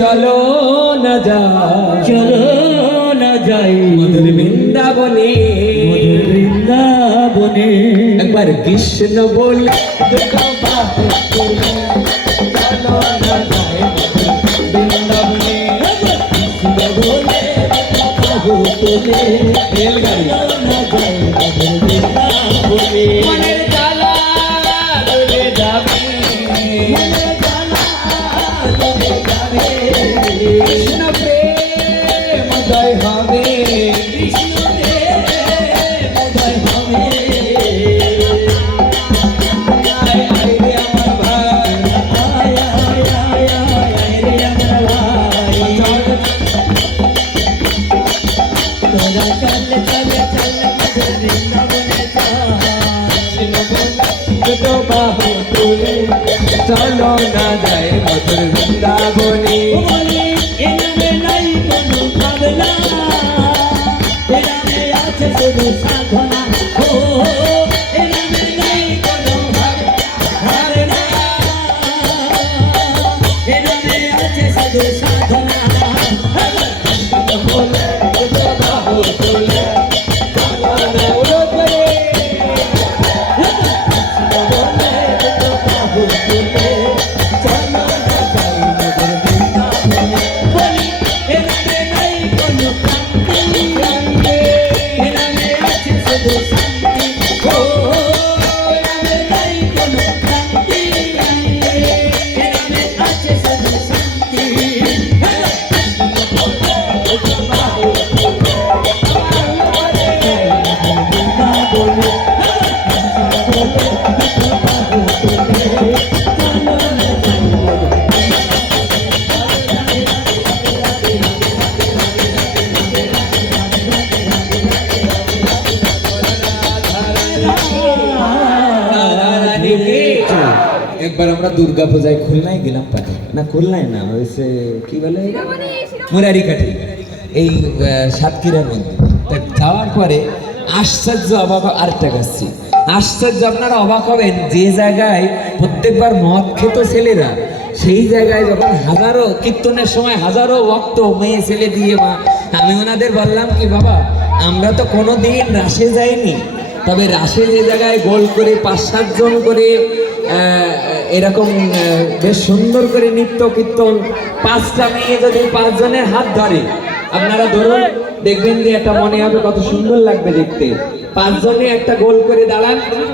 চলো না যাই মধুর বৃন্দাবনে, একবার কৃষ্ণ বলে চলো না যাই বৃন্দাবনে, রেলগাড়ি মনের জ্বালা দূরে যাবে, কৃষ্ণ প্রেম উদয় হবে, কৃষ্ণ প্রেম উদয় হবে। আয় আয় রে আমার ভাই, আয় আয় আয় আয় আয় রে আমার ভাই, তোরা চল চল চল মধুর বৃন্দাবনে দুটো বাহু তুলে চলো না যায় মধুর বৃন্দাবনে। এনামে নাই কোনো ভাবনা, এনামে আছে শুধু সাধনা, ও এনামে নাই কোনো ভাবনা, এনামে আছে শুধু সাধনা। দুটো বাহু তুলে একবার আমরা দুর্গা পূজায় খুলনায় গেলাম, পাঠে না খুলনায় না হয়েছে কি বলে মুরারিকাঠি, এই সাতক্ষীরার মধ্যে যাওয়ার পরে আশ্চর্য অবাক, আরেকটা গাছছি আশ্চর্য, আপনারা অবাক হবেন যে জায়গায় প্রত্যেকবার মদ খেত ছেলেরা, সেই জায়গায় যখন হাজারো কীর্তনের সময় হাজারো ভক্ত মেয়ে ছেলে দিয়ে মা, আমি ওনাদের বললাম কি বাবা আমরা তো কোনো দিন রাসে যাইনি, তবে রাসে যে জায়গায় গোল করে 5-7 জন করে এরকম বেশ সুন্দর করে নৃত্য কীর্তন, 5টা মেয়ে যদি 5 জনের হাত ধরে, আপনারা ধরুন দেখবেন যে একটা মনে হবে কত সুন্দর লাগবে দেখতে, 5 জনে একটা গোল করে দাঁড়ান।